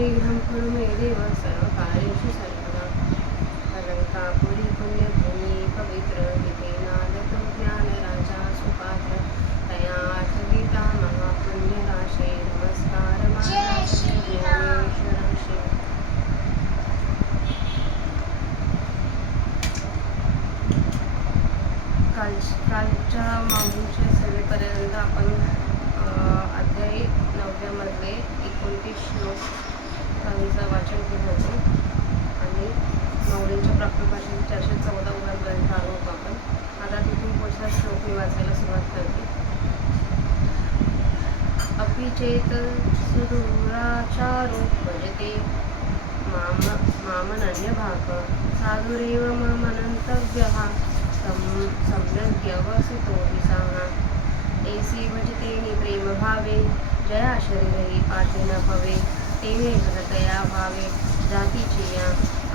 निर्विघ्नं कुरु मे देव सर्वकार्येषु सर्वदा अलंकापुरी पुण्यभूमी पवित्र तिथे नादतो ज्ञानराजा सुपात्र तया आठविता महापुण्यराशे नमस्कार माझा भुवनेश्वराशे. कालच्या मागूच्या सभेपर्यंत आपण अध्याय 9 मधले 29 श्लोकांचं वाचन केलं होतं आणि माऊलींच्या प्राप्तभाषेचे 414 उदाहरणांपर्यंत आलो होतो आपण. आता तिथून पुढचा श्लोक मी वाचायला सुरुवात करते. अपि चेत सुदूराचारो भजते मामनन्यभाग साधुरेव ममनन्तव्यः सम्यग्यवसितो विसाहा ऐसी भजतेनि प्रेम भावे जया शरीरही पाठे न पवे तेने भरतया भावे जातीची या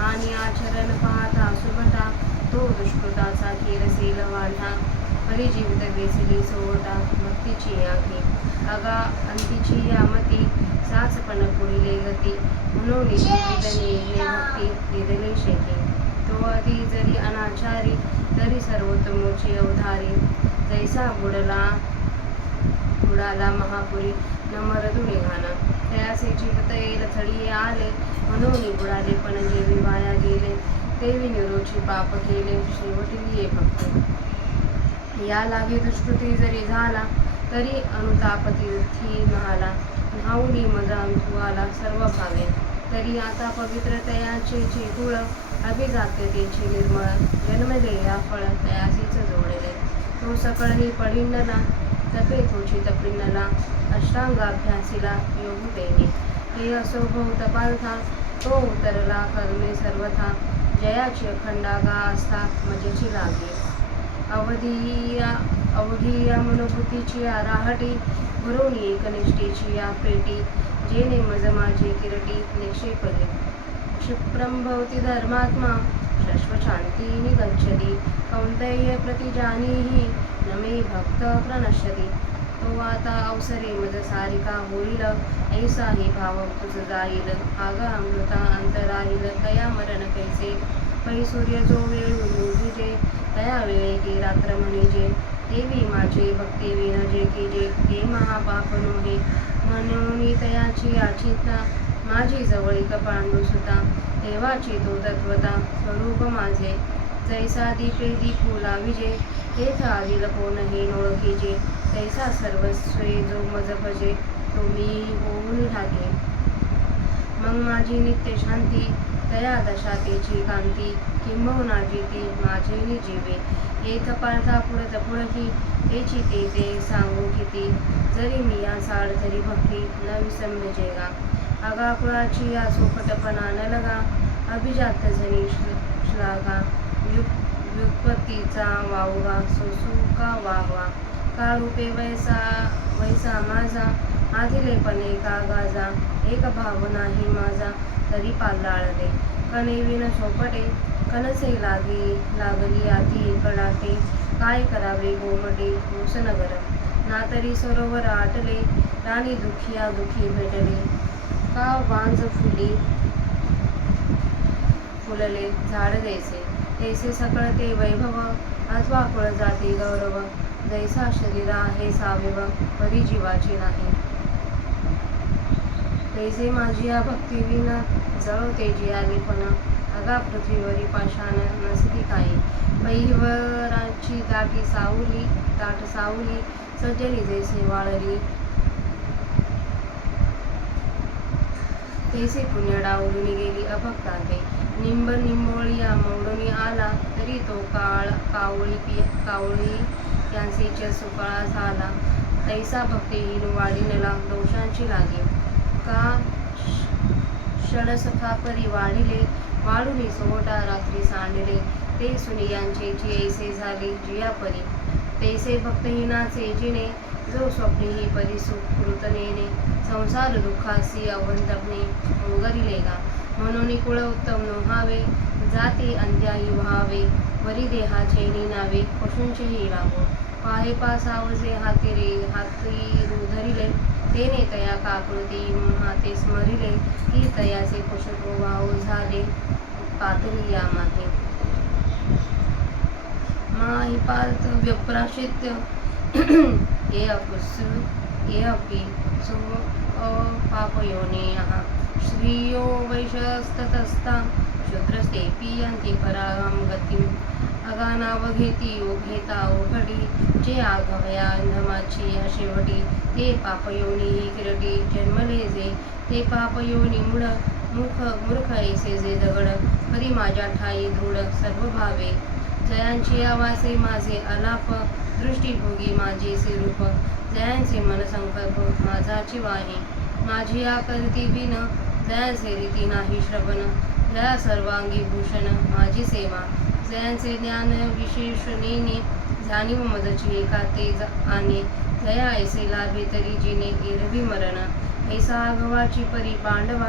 आणि आचरण पाहता सुभटा तो दुष्कृताचा केरसेल वाढा हरी जीवित बेसली सोवटा भक्तीची आखी अगा अंतीची या मती साचपण पुढिले गती म्हणून जीवितने भक्ती दिदले शेकी तो अति जरी अनाचारी तरी सर्वोत्तमोची अवधारी जैसा बुडाला महापुरी न मरदू निघाना तयासे जीवित येईल थळी आले म्हणून बुडाले पण जेवी वाया गेले देवी निरोची पाप केले शेवटी ये फक्त या लागे दुष्कृती जरी झाला तरी अनुताप तीर्थी न्हाला न्हाऊनी मजा अंतुआला सर्व भागे तरी आता पवित्र तयाचे गुळ अभिजात्यतेचे निर्मळ जन्मले या फळ तयासीच जोडले तो सकळही पडिन्नला तपे तोची तपिन्नला अष्टांगाभ्यासीला योग पेने हे असो बहुत पालथा तो उतरला कर्मे सर्वथा जयाची अखंडागा आस्था मजेची लागे अवघी या मनोभूतीची या राहटी गुरुनी एकनिष्ठेची या पेटी जेने मज माझे किरटी निक्षेपले क्षिप्रं भवति धर्मात्मा शश्वशांती निगच्छति कौंतेय प्रतिजानीहि न मे भक्त प्रणश्यति तो आता अवसरे मज सारिका होईल ऐसा ही भाव तुझ जाईल आगा अमृता अंतराईल तया मरण कैसे पै सूर्य जो वेळ उजे तया वेळे की रात्र म्हणिजे देवी माझे भक्ती विनजे कीजे हे महापाप नोहे म्हणून तयाची याचिता माझी जवळीक पांडुसुता देवाची तो तत्वता स्वरूप माझे जैसा दीपे दीपुला विजे तेथ आदिल कोणही नोळखीजे तैसा सर्वस्वे जो मज भजे तो मी होऊन लागे मग माझी नित्य शांती तया दशातेची कांती किंबहुना जीती माझे जीवे एक पाळता पुढत पुढही तेची ते सांगू किती जरी मी या साड तरी भक्ती न विसंभजेगा आगाकुळाची या सोपटपणा न लगा अभिजात जनी श्लाघा व्युत्पत्तीचा वावगा सोसुका वाहवा का रूपे वैसा माझा आधिलेपणे का गाजा एक भाव नाही माझा तरी पाल्लाळले कणे विन सोपटे कनसे लागली आधी कडाटे काय करावे गोमटे होसनगर ना तरी सरोवर आटले राणी दुखिया दुखी भेटले का वांज फुलले झाड जैसे तैसे सकळ ते वैभव अथवा कुळ जाती गौरव जैसा शरीरा हे सावेव परी जीवाचे नाही तैसे माझी या भक्ती विन जळवते जियालेपणा अगा पृथ्वीवरी पाषाण नसती काही पैवराची दाट सावली सज्जनी जैसे वाळली तैसे पुण्य डावलून गेली अभक्ताते निंब निंबोळी मोडून आला तरी तो कावळी यांचेच सुकाळा झाला तैसा भक्तीहीन वाढीनला दोषांची लागे का षडसखापरी वाढिले वाढुनी सोवटा रात्री सांडले ते सुनियांचे ऐसे झाले जियापरी तैसे भक्तहीनाचे जिने जो स्वप्नेही परी सुकृतनेने संसार दुःखासी अवंतपणे उगरिलेगा म्हणून कुळ उत्तम नोहावे जाती अंत्याही व्हावे वरी देहाचे निनावे पशूंचेही लागो पाहे पासावजे हाती रे हाती धरिले तेने तया काकृती माते स्मरिले की तयाचे पुष्प वाहू झाले पातळी या माहे माही पार्थ व्यप्राशित्य ये अपि सो पापयोनियः श्रियो वैशस्ततस्ता शूद्रस्तेऽपि यन्ति परां गतिम् अगानावघेती घेता ओघडी जे आघवया अंधमाची या शेवटी ते पापयोनी ही किरटी जन्मले जे ते पापयोनी मूर्ख ऐसे जे दगड करी माझ्या ठाई दृढ सर्व भावे जयांची आवासे माझे अलाप दृष्टीभोगी माझे से रूप जयांचे मन संकल्प माझाची वाही माझी आकृती बिन जयांचे रीती नाही श्रवण जया सर्वांगी भूषण माझी सेवा जयांचे ज्ञान विशेषणेने जाणीव मदची एका तेज आणि जया ऐसे लाभे तरी जिने एरवी मरण ऐसा आघवाची परी पांडवा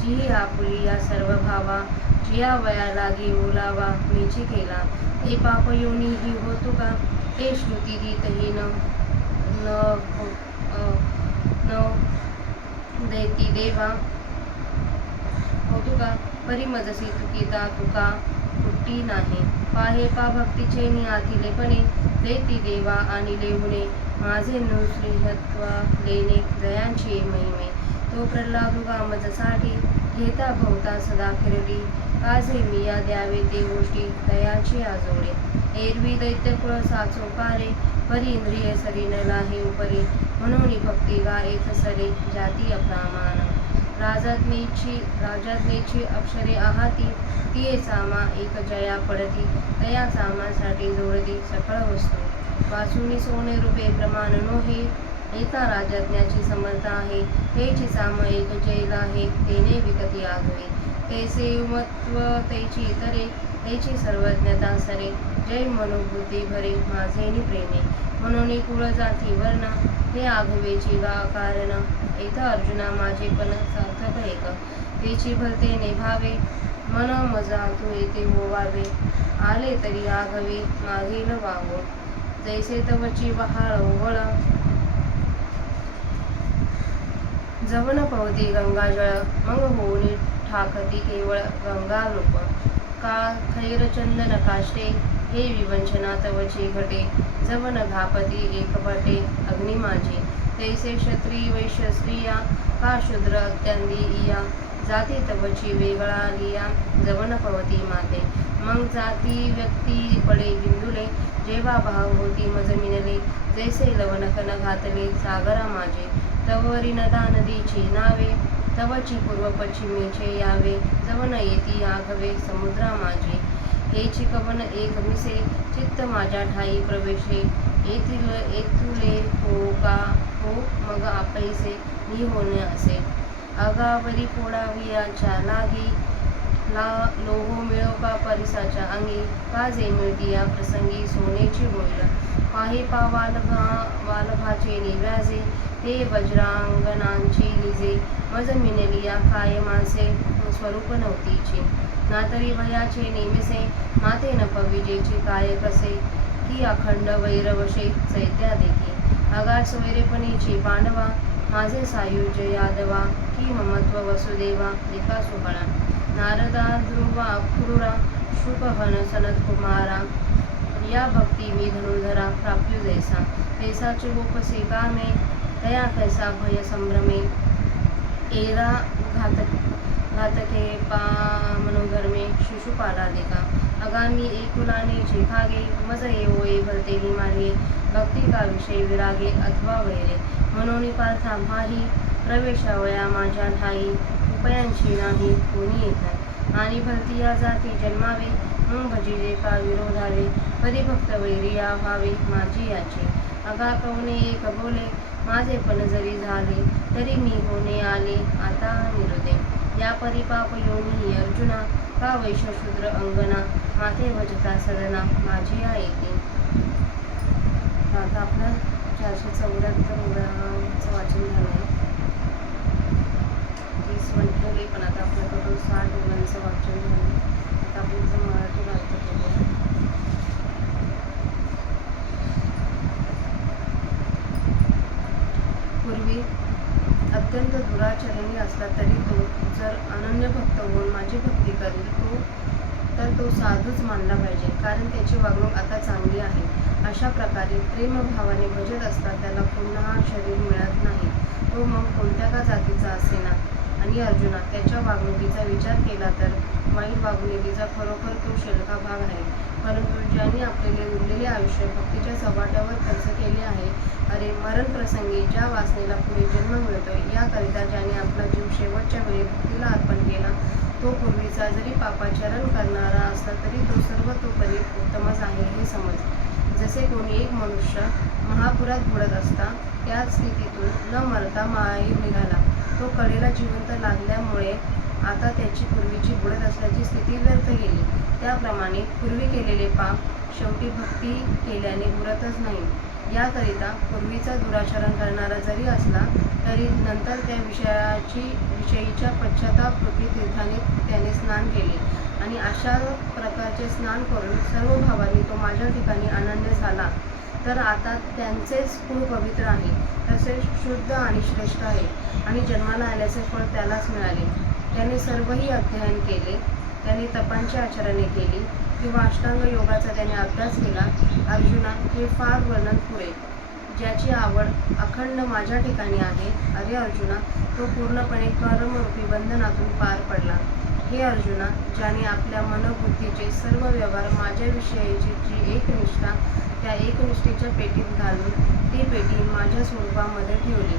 जी आपुली या सर्व भावा जिया वया लागे ओलावा मीची केला ते पापयोनी ही होतो का ते श्रुती दीतही न दैती देवा होतो का परिमजसी तुकिता तुका कुट्टी नाही पाहे पा भक्तीचे नि आथिलेपणे दैती देवा आणि लेहुने माझे नुश्रेहत्वा लेणे जयांची महिमे तो प्रल्हादुगा मजसाठी घेता भोवता सदा खिरडी काजे मिया द्यावे ते गोष्टी तयाची आजोडे एरवी दैत्यकुळ साचोकारे परी इंद्रिय सरी न लाहे उपरे म्हणून भक्ती गा येथ सरे जाती अप्रमाण राजाज्ञेची अक्षरे आहाती तिये सामा एक जया पडती तया सामासाठी जोडती सकळ वस्तू वासुनी सोने रूपे प्रमाण नोहे एका राजाज्ञाची समर्था आहे तेची साम एक जैल आहे तेने विकती आघवे तैसे उमत्व तैची इतरे तैची सर्वज्ञता सरे जय मनोबुद्धी भरे माझेनी प्रेमे म्हणून कुळ जाती वर्ण हे आघवेची गा कारण एथ अर्जुना माझे पण सार्थक एक तेची भलतेने भावे मन मजा तू येथे होवावे आले तरी आघवे मागेल वावो जैसे तवची वहाळ ओवळ जवन पवती गंगाजळ मग होऊनी ठाकती केवळ गंगा रूप का खैर चंदन काष्टे हे विवंचना तवचे घटे जवन घापती एकपटे अग्नि माझे तैसे क्षत्री वैश्य स्त्रिया का शूद्र अत्यांदी इया जाती तवची वेगळा लिया जवन पवती माते मग जाती व्यक्ती पडे बिंदुले जेव्हा भाव होती मज मिनले जैसे लवणकन घातले सागरा माझे तवरी नदा नदीची नावे तवची पूर्व पश्चिमेचे यावे जवन येती आघवे समुद्रा माझे हेची कवन एक मिसे चित्त माझ्या ठाई प्रवेशे येथुले हो का हो मग आपैसे मी होणे असे अगावरी फोडावियाच्या लागी लोहो मिळो का परिसाच्या अंगी का जे मिळती या प्रसंगी सोनेची होईल पाहे पा वालभाचे निव्याजे ते वज्रांगणांची लिजे मज मिनलिया काय मासे स्वरूप नव्हतीची नातरी भयाचे नेमिसे माते न पविजेचे काय कसे की अखंड वैरवशे चैत्या देखी आगास वैरेपणीची पांडवा माझे सायुज्य यादवा की ममत्व वसुदेवा एका सुहळा नारदा ध्रुवा क्रूरा शुकहन सनत कुमारा या भक्ती मी धनुधरा प्राप्यु जैसा तैसाचे गोपसे कामे तया कैसा भय संभ्रमे एरा घातके पा मनोधर्मे शिशुपाला देखा आगामी एकुलाने चिखागे मज येवोये भलतेली मार्गे भक्ती का विषय विरागे अथवा वैरे म्हणून पार्था माही प्रवेशावया माझ्या ठाई उपयांची नाही कोणी येत आणि भलती या जाती जन्मावे मग भजिले का विरोधावे परिभक्त वैरिया व्हावे माझी याची अगा कवने एक बोले माझे पण जरी झाले तरी मी होणे आले आता निरुदे या परिपाप योनी अर्जुना का वैश्यशूद्र अंगना माथे भजता सदना माझी या येते. आता आपलं 474 वाचन झालं आहे. 30 म्हटलेले पण आता आपलं टोटल 60 ओळांचं वाचन झालं. आता आपण मराठी अर्थ करूया. दुराचरणी असला तरी तो जर अनन्य भक्त होऊन माझी भक्ती करेल तर तो साधूच मानला पाहिजे, कारण त्याची वागणूक आता चांगली आहे. अशा प्रकारे प्रेमभावाने भजत असता त्याला पुन्हा शरीर मिळत नाही, तो मग कोणत्या का जातीचा असेना. आणि अर्जुना, त्याच्या वागणुकीचा विचार केला तर वाईट वागणुकीचा खरोखर तो शेलका भाग आहे. परंतु ज्यांनी आपले उरलेले आयुष्य भक्तीच्या चव्हाट्यावर खर्च केले आहे, अरे मरण प्रसंगी ज्या वासनेला पुढे जन्म मिळतो, याकरिता ज्याने आपला जीव शेवटच्या वेळी भक्तीला अर्पण केला, तो पूर्वीचा जरी पापाचरण करणारा असला तरी तो सर्वतोपरी उत्तमच आहे हे समज. जसे कोणी एक मनुष्य महापुरात बुडत असता त्याच स्थितीतून न मरता बाहेर निघाला, तो कडेला जिवंत लागल्यामुळे आता त्याची पूर्वीची बुडत असल्याची स्थिती व्यर्थ गेली. त्याप्रमाणे पूर्वी केलेले पाप शेवटी भक्ती केल्याने बुडतच नाही. याकरिता पूर्वीचा दुराचरण करणारा जरी असला तरी नंतर त्या विषयीच्या पश्चातापरूपी तीर्थाने त्याने स्नान केले आणि अशा प्रकारचे स्नान करून सर्व भावांनी तो माझ्या ठिकाणी अनन्य झाला, तर आता त्यांचेच कुळ पवित्र आहे, तसेच शुद्ध आणि श्रेष्ठ आहे आणि जन्माला आल्याचे फळ त्यालाच मिळाले. त्याने सर्वही अध्ययन केले, त्याने तपांची आचरणे केली किंवा अष्टांग योगाचा त्याने अभ्यास केला. अर्जुना, हे फार वर्णन पुरे. ज्याची आवड अखंड माझ्या ठिकाणी आहे, अरे अर्जुना, तो पूर्णपणे कर्मरूपी बंधनातून पार पडला. हे अर्जुना, ज्याने आपल्या मनोबुद्धीचे सर्व व्यवहार माझ्याविषयीची जी एकनिष्ठा त्या एकनिष्ठेच्या पेटीत घालून ती पेटी माझ्या स्वरूपामध्ये ठेवली,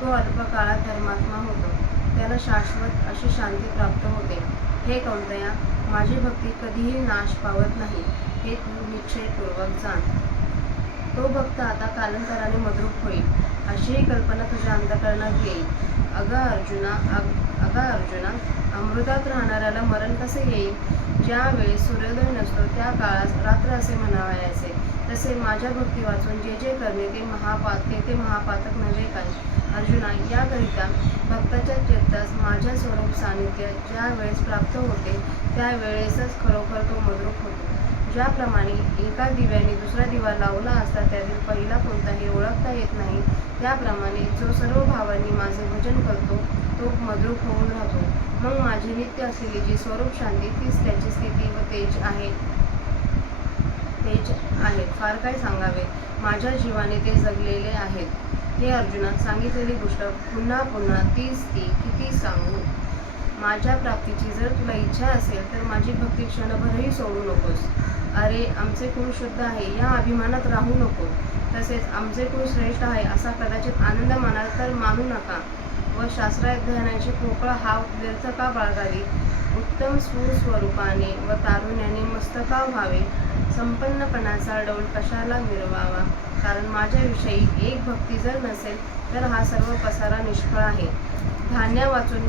तो अल्पकाळात धर्मात्मा होतो, त्याला शाश्वत अशी शांती प्राप्त होते. हे कौंतया, माझी भक्ती कधीही नाश पावत नाही, हे तू निश्चयपूर्वक जाण. तो भक्त आता कालांतराने मद्रूप होईल, अशीही कल्पना तुझ्या अंतःकरणात येईल. अगा अर्जुना, अमृतात राहणाऱ्याला मरण कसे येईल? ज्या वेळेस सूर्योदय नसतो त्या काळास रात्र असे म्हणावयाचे. तसे माझ्या भक्ती वाचून जे जे करणे ते महापातक नव्हे काय? अर्जुना, याकरिता भक्ताच्या चित्तास माझ्या स्वरूप सानिध्य ज्या वेळेस प्राप्त होते त्यावेळेसच खरोखर तो मद्रूप होतो. ज्याप्रमाणे एका दिव्याने दुसरा दिवा लावला असता त्यातील पहिला कोणताही ओळखता येत नाही, त्याप्रमाणे जो सर्व भावांनी माझे भजन करतो तो मद्रूप होऊन राहतो. मग माझी नित्य असलेली जी स्वरूप शांती तीच त्याची स्थिती व तेज आहे. फार काय सांगावे, माझ्या जीवाने ते जगलेले आहेत. हे अर्जुना, सांगितलेली गोष्ट पुन्हा पुन्हा तीच ती किती सांगू? माझ्या प्राप्तीची जर तुला इच्छा असेल तर माझी भक्ती क्षणभरही सोडू नकोस. अरे, आमचे कुळ शुद्ध आहे या अभिमानात राहू नको. तसेच आमचे कुळ श्रेष्ठ आहे असा कदाचित आनंद मानाल तर मानू नका व शास्त्राध्ययनाची पोकळ हाव व्यर्थ का बाळगावी. उत्तम सुस्वरूपाने व तारुण्याने मस्त का व्हावे? संपन्नपणाचा डौल कशाला मिरवावा? कारण माझ्याविषयी एक भक्ती जर नसेल तर हा सर्व पसारा निष्फळ आहे. धान्या वाचून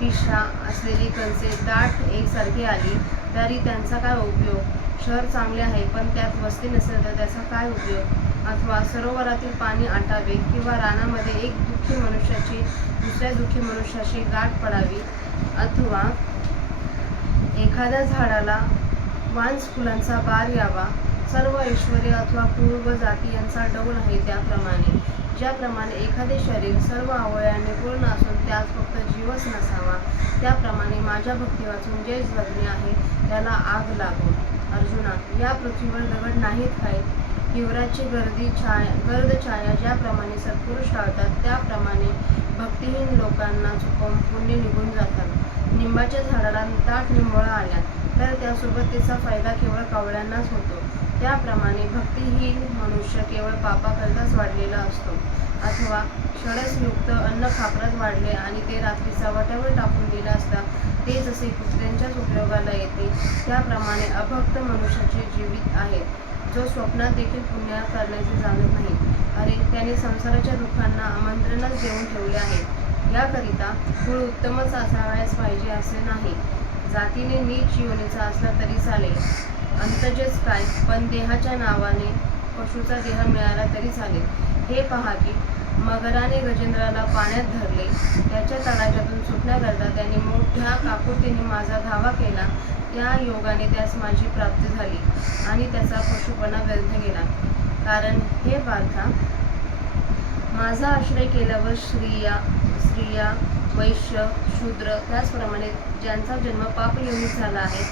पिशा असलेली कणसे दाट एकसारखी आली तरी त्यांचा काय उपयोग? शहर चांगले आहे पण त्यात वस्ती नसेल तर त्याचा काय उपयोग? अथवा सरोवरातील पाणी आटावे किंवा रानामध्ये एक दुःखी मनुष्याची दुसऱ्या दुःखी मनुष्याशी गाठ पडावी, अथवा एखाद्या झाडाला वांस फुलांचा बार यावा. सर्व ऐश्वर्य अथवा कुळ व जाती यांचा डौल आहे. त्याप्रमाणे ज्याप्रमाणे एखादे शरीर सर्व अवयवांनी पूर्ण असून त्यात फक्त जीवच नसावा, त्याप्रमाणे माझ्या भक्ती वाचून जे जगणे आहे त्याला आग लागो. अर्जुना, या पृथ्वीवर दगड नाहीत काय? हिवराची गर्द छाया ज्याप्रमाणे सत्पुरुष टाळतात त्याप्रमाणे भक्तिहीन लोकांना चुकवून पुण्य निघून जातात. निंबाच्या झाडाला दाट निंबोळा आल्या तर त्यासोबत त्याचा फायदा केवळ कावळ्यांनाच होतो, त्याप्रमाणे भक्तिहीन मनुष्य केवळ पापाकरिताच वाढलेला असतो. अथवा षडसयुक्त अन्न खापरात वाढले आणि ते रात्री चव्हाट्यावर टाकून दिले असता ते जसे कुत्र्यांच्याच उपयोगाला येते, त्याप्रमाणे अभक्त मनुष्याचे जीवित आहेत, जो स्वप्नात देखील पुण्य करण्याचे जाणत नाही. अरे, त्याने संसाराच्या दुःखांना आमंत्रणच देऊन ठेवले आहे. याकरिता कुळ उत्तमच असावयास पाहिजे असे नाही. जातीने नीच योनीचा असला तरी चालेल, अंतजच काय, पण देहाच्या नावाने पशुचा देह मिळाला तरी चालेल. हे पहा की मगराने गजेंद्राला पाण्यात धरले, त्याच्या तडाख्यातून सुटण्याकरता त्याने मोठ्या काकुतीने माझा धावा केला. त्या योगाने त्यास माझी प्राप्ती झाली आणि त्याचा पशुपणा व्यर्थ गेला. कारण हे पार्था, माझा आश्रय केल्यावर स्त्रिया वैश्य, शूद्र, त्याचप्रमाणे ज्यांचा जन्म पापयोनीत झाला आहे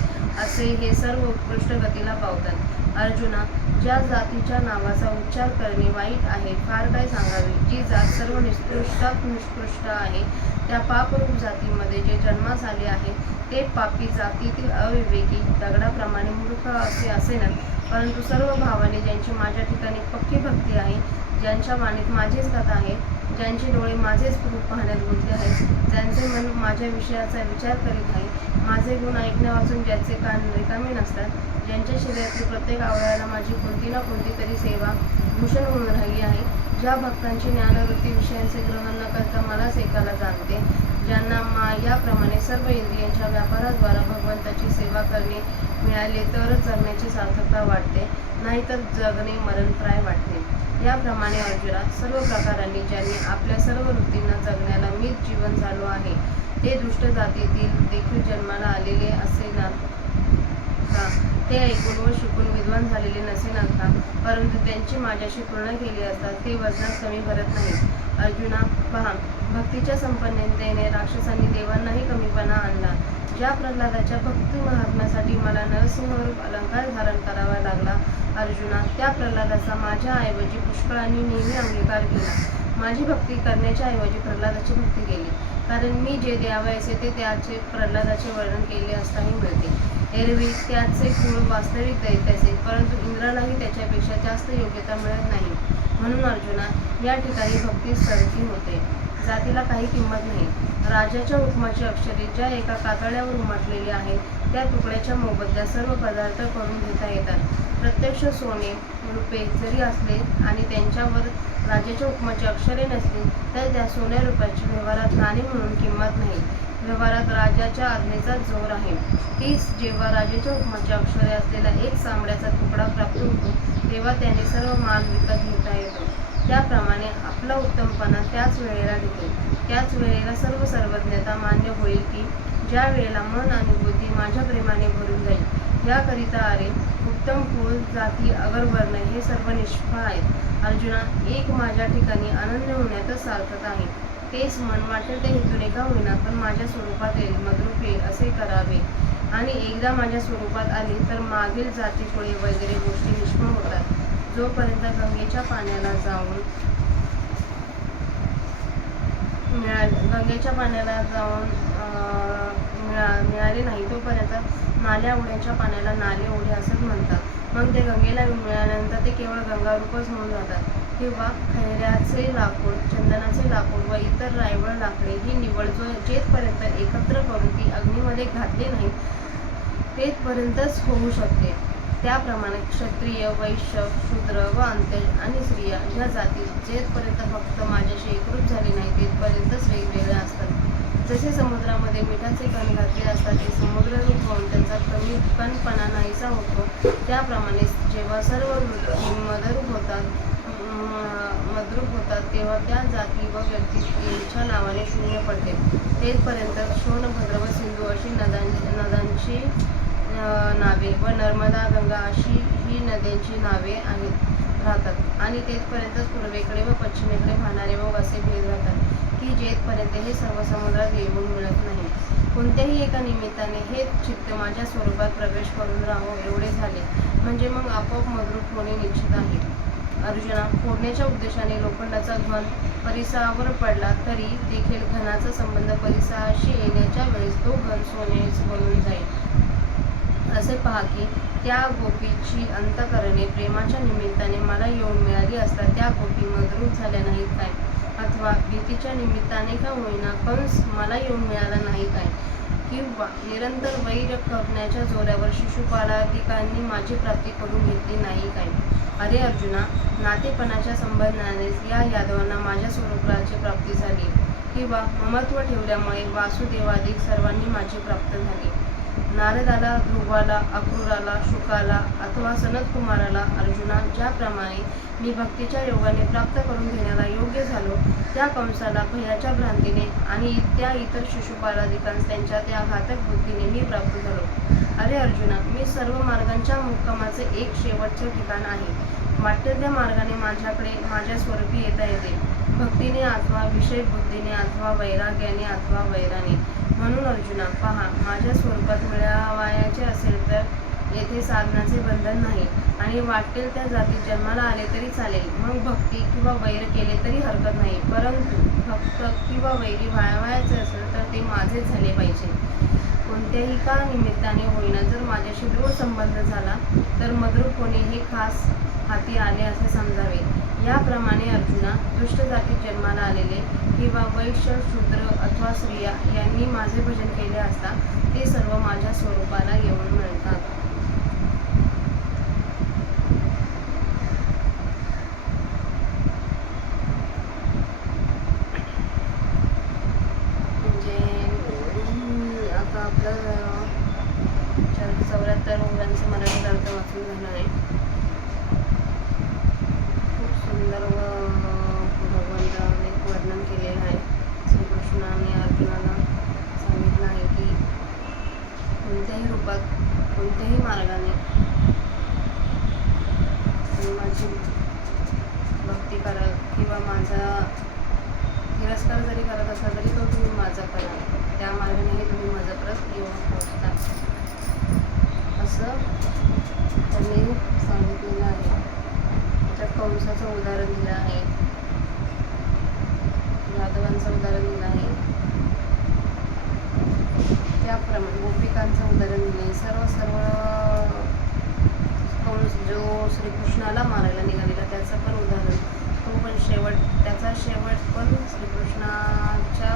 असे हे सर्व उत्कृष्ट गतीला पावतात. अर्जुना, ज्या जातीच्या नावाचा उच्चार करणे वाईट आहे, फार काय सांगावे. जी जात सर्व निकृष्टात निकृष्ट आहे, त्या पापरूप जातीमध्ये जे जन्मास आले आहे ते पापी जातीतील अविवेकी दगडाप्रमाणे मूर्ख असे असेनात, परंतु सर्व भावाने ज्यांची माझ्या ठिकाणी पक्की भक्ती आहे, ज्यांच्या वाणीत माझेच कथा आहे, ज्यांचे डोळे माझेच रूप पाहण्यात गुंतले आहेत, ज्यांचे मन माझ्या विषयाचा विचार करीत आहे, माझे गुण ऐकण्यापासून ज्याचे कान रिकामे नसतात, ज्यांच्या शरीरातील प्रत्येक अवयवाला माझी कोणती ना कोणती तरी सेवा भूषण होऊन राहिली आहे, ज्या भक्तांची ज्ञानवृत्ती विषयांचे ग्रहण न करता मलाच एकाला जाणते, ज्यांना याप्रमाणे सर्व इंद्रियांच्या व्यापाराद्वारा भगवंताची सेवा करणे मिळाले तरच जगण्याची सार्थकता वाटते, नाहीतर जगणे मरणप्राय वाटते. याप्रमाणे अर्जुना, सर्व प्रकारांनी ज्यांनी आपल्या सर्व वृत्तींना जगण्याला मीच जीवन झालो आहे, ते दुष्ट जातीतील देखील जन्माला आलेले असेनात का? ते ऐकून व शिकून विद्वान झालेले नसेनात का? परंतु त्यांची माझ्याशी तुलना केली असता ते वजनात कमी भरत नाहीत. अर्जुना, पहा, भक्तीच्या संपन्नतेने राक्षसांनी देवांनाही कमीपणा आणला. ज्या प्रल्हादाच्या भक्ती महात्म्यासाठी मला नरसिंहरूप अलंकार धारण करावा लागला, अर्जुना, त्या प्रल्हादाचा माझ्या ऐवजी पुष्कळांनी नेहमी अंगीकार केला. माझी भक्ती करण्याच्या ऐवजी प्रल्हादाची भक्ती केली, कारण मी जे द्यावयाचे ते त्याचे प्रल्हादाचे वर्णन केले असताही मिळते. एरवी त्याचे गुण वास्तविक दैत्याचे, परंतु इंद्रालाही त्याच्यापेक्षा जास्त योग्यता मिळत नाही. म्हणून अर्जुना, या ठिकाणी भक्ती सरकी होते, जातीला काही किंमत नाही. राजाच्या हुकमाची अक्षरे ज्या एका कातळ्यावर उमटलेली आहेत, त्या तुकड्याच्या मोबदल्यात सर्व पदार्थ करून घेता येतात. प्रत्यक्ष सोने रुपये जरी असले आणि त्यांच्यावर राजाच्या हुकमाची अक्षरे नसली, तर त्या सोन्या रुपयाच्या व्यवहारात नाणे म्हणून किंमत नाही. व्यवहारात राजाच्या आज्ञेचा जोर आहे. तीच जेव्हा राजाच्या हुकमाची अक्षरे असलेला एक चामड्याचा तुकडा प्राप्त होतो, तेव्हा त्याने सर्व माल विकत घेता येतो. त्याप्रमाणे आपला उत्तमपणा त्याच वेळेला टिकेल. त्याच वेळेला सर्व सर्वज्ञता मान्य होईल की ज्या वेळेला मन आणि बुद्धी माझ्या प्रेमाने भरून जाईल. याकरिता अरे उत्तम कुळ, जाती, अगर वर्ण हे सर्व निष्फळ आहेत. अर्जुना, एक माझ्या ठिकाणी अनन्य होण्यातच सार्थक आहे. तेच मन वाटेल त्या हेतूने का होईना पण माझ्या स्वरूपात येईल, मद्रूप येईल असे करावे. आणि एकदा माझ्या स्वरूपात आली तर मागील जातीकुळे वगैरे गोष्टी निष्फळ होतात. जोपर्यंत गंगेच्या पाण्याला जाऊन मिळाले नाही, तोपर्यंत नाल्या ओढ्याच्या पाण्याला नाले ओढे असंच म्हणतात. मग ते गंगेला मिळाल्यानंतर ते केवळ गंगारूपच होऊन जातात. किंवा खैऱ्याचे लाकूड, चंदनाचे लाकूड व इतर रायवळ लाकडे ही निवड जेथपर्यंत एकत्र करून ती अग्नीमध्ये घातली नाही तेथपर्यंतच होऊ शकते. त्याप्रमाणे क्षत्रिय, वैश्य, शूद्र व अंत्यज आणि स्त्रिया ह्या जाती जेथपर्यंत फक्त माझ्याशी एकरूप झाले नाही तेथपर्यंतच वेगवेगळ्या असतात. जसे समुद्रामध्ये मिठाचे कण घातले असतात ते समुद्ररूप होऊन त्यांचा कणपणा नाहीसा होतो, त्याप्रमाणे जेव्हा सर्व वृत्ती मद्रूप होतात तेव्हा त्या जाती व व्यक्तींच्या नावाने शून्य पडते. तेथपर्यंत सोनभद्र व सिंधू अशी नद्यांची नावे व नर्मदा, गंगा अशी ही नद्यांची नावे राहतात. आणि तेथपर्यंतच पूर्वेकडे व पश्चिमेकडे वाहणारे व असे भेद राहतात की जेथपर्यंत हे सर्व समुद्रात येऊन मिळत नाही. कोणत्याही एका निमित्ताने हे चित्त माझ्या स्वरूपात प्रवेश करून राहो एवढे झाले म्हणजे मग आपोआप मद्रूप होणे निश्चित आहे. अर्जुना, फोडण्याच्या उद्देशाने लोखंडाचा घन परिसरावर पडला तरी देखील घनाचा संबंध परिसराशी येण्याच्या वेळेस तो घन सोन्यास बनून जाईल. असे पहा की त्या गोपीची अंतःकरणे प्रेमाच्या निमित्ताने मला येऊन मिळाली असता त्या गोपी मद्रूप झाल्या नाहीत काय? अथवा भीतीच्या निमित्ताने का होईना कंस मला येऊन मिळाला नाही काय? किंवा निरंतर वैर करण्याच्या जोरावर शिशुपालादिकांनी माझी प्राप्ती करून घेतली नाही काय? अरे अर्जुना, नातेपणाच्या संबंधानेच या यादवांना माझ्या स्वरूपाची प्राप्ती झाली, किंवा ममत्व ठेवल्यामुळे वासुदेवादिक सर्वांनी माझी प्राप्त झाली. नारदाला, ध्रुवाला, अक्रूराला, शुकाला अथवा सनतकुमाराला अर्जुना ज्याप्रमाणे मी भक्तीच्या योगाने प्राप्त करून घेण्याला योग्य झालो, त्या कंसाला भयाच्या भ्रांतीने आणि इतर शिशुपालादिकांस त्यांच्या त्या घातक बुद्धीने मी प्राप्त झालो. अरे अर्जुना, मी सर्व मार्गांच्या मुक्कामाचे एक शेवटचे ठिकाण आहे. वाटेल त्या मार्गाने माझ्याकडे माझ्या स्वरूपी येता येते. भक्तीने अथवा विषय बुद्धीने अथवा वैराग्याने अथवा वैराने. म्हणून अर्जुना पहा, माझ्या स्वरूपात मिळवायचे असेल तर येथे साधनाचे बंधन नाही आणि वाटेल त्या जातीत जन्माला आले तरी चालेल. मग भक्ती किंवा वैर केले तरी हरकत नाही, परंतु भक्त किंवा वैरी वाळवायचे असेल तर ते माझेच झाले पाहिजे. कोणत्याही का निमित्ताने होईना जर माझ्याशी दृढ संबंध झाला तर मद्रूप होणे हे खास हाती आले असे समजावे. याप्रमाणे अर्जुना, दुष्ट जातीत जन्माला आलेले किंवा वैश्य, शूद्र अथवा स्त्रिया यांनी माझे भजन केले असता ते सर्व माझ्या स्वरूपाला येऊन मिळतात. आता आपलं 474 मुलांचं मराठी अर्थ वाचून झालं आहे. खूप सुंदर व भगवंताने वर्णन केलेलं आहे. श्रीकृष्णाने अर्जुनाला सांगितलं आहे की कोणत्याही रूपात कोणत्याही मार्गाने माझी भक्ती करा किंवा माझा तिरस्कार जरी करत असला तरी तो तुम्ही माझा करा, त्या मार्गानेही तुम्ही माझ्यापर्यंत येऊन पोहोचता असं त्यांनी सांगितलेलं आहे. त्याच्यात कंसाचं उदाहरण दिलं आहे, यादवांचं उदाहरण दिलं आहे, त्याप्रमाणे गोपिकांचं उदाहरण दिलं आहे. सर्व कंस जो श्रीकृष्णाला मारायला निघालेला त्याचं पण उदाहरण, तो पण त्याचा शेवट पण श्रीकृष्णाच्या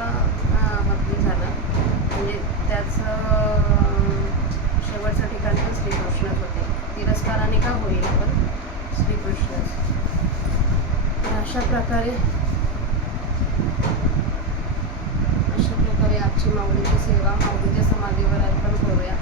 हाती झाला. म्हणजे त्याचं शेवटचं ठिकाण पण श्रीकृष्णच होते. तिरस्काराने का होईल पण श्रीकृष्णच. अशा प्रकारे आजची माऊलीची सेवा माऊलीच्या समाधीवर अर्पण करूया.